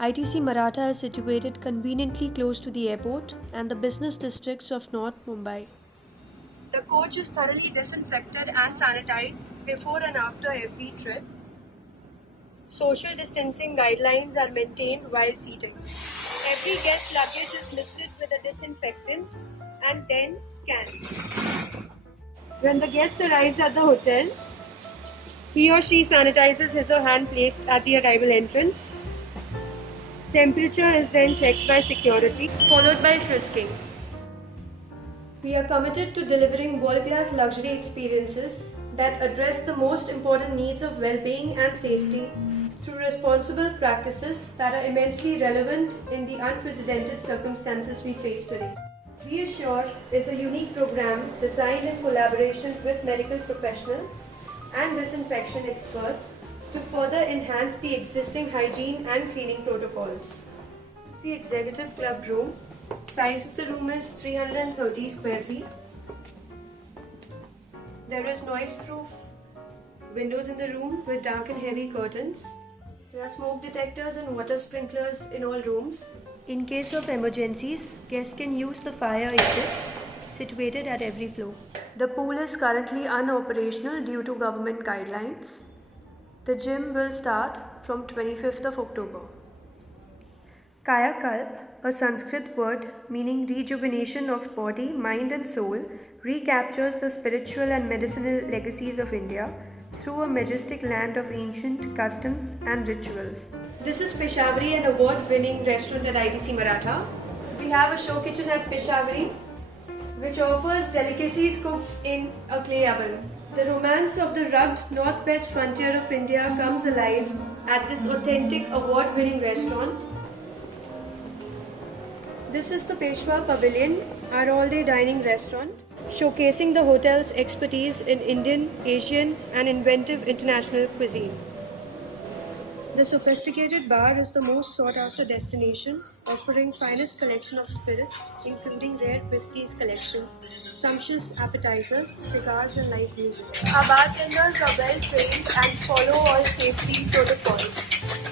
ITC Maratha is situated conveniently close to the airport and the business districts of North Mumbai. The coach is thoroughly disinfected and sanitized before and after every trip. Social distancing guidelines are maintained while seating. Every guest luggage is lifted with a disinfectant and then scanned. When the guest arrives at the hotel, he or she sanitizes his or hand placed at the arrival entrance. Temperature is then checked by security, followed by frisking. We are committed to delivering world-class luxury experiences that address the most important needs of well-being and safety through responsible practices that are immensely relevant in the unprecedented circumstances we face today. Reassure is a unique program designed in collaboration with medical professionals and disinfection experts to further enhance the existing hygiene and cleaning protocols. This is the executive club room. Size of the room is 330 square feet. There is noise-proof windows in the room with dark and heavy curtains. There are smoke detectors and water sprinklers in all rooms. In case of emergencies, guests can use the fire exits situated at every floor. The pool is currently unoperational due to government guidelines. The gym will start from 25th of October. Kaya Kalp, a Sanskrit word meaning rejuvenation of body, mind and soul, recaptures the spiritual and medicinal legacies of India through a majestic land of ancient customs and rituals. This is Peshawari, an award-winning restaurant at ITC Maratha. We have a show kitchen at Peshawari, which offers delicacies cooked in a clay oven. The romance of the rugged northwest frontier of India comes alive at this authentic award-winning restaurant. This is the Peshwa Pavilion, our all-day dining restaurant, showcasing the hotel's expertise in Indian, Asian and inventive international cuisine. The sophisticated bar is the most sought-after destination, offering finest collection of spirits, including rare whiskies collection, sumptuous appetizers, cigars and live music. Our bartenders are well trained and follow all safety protocols.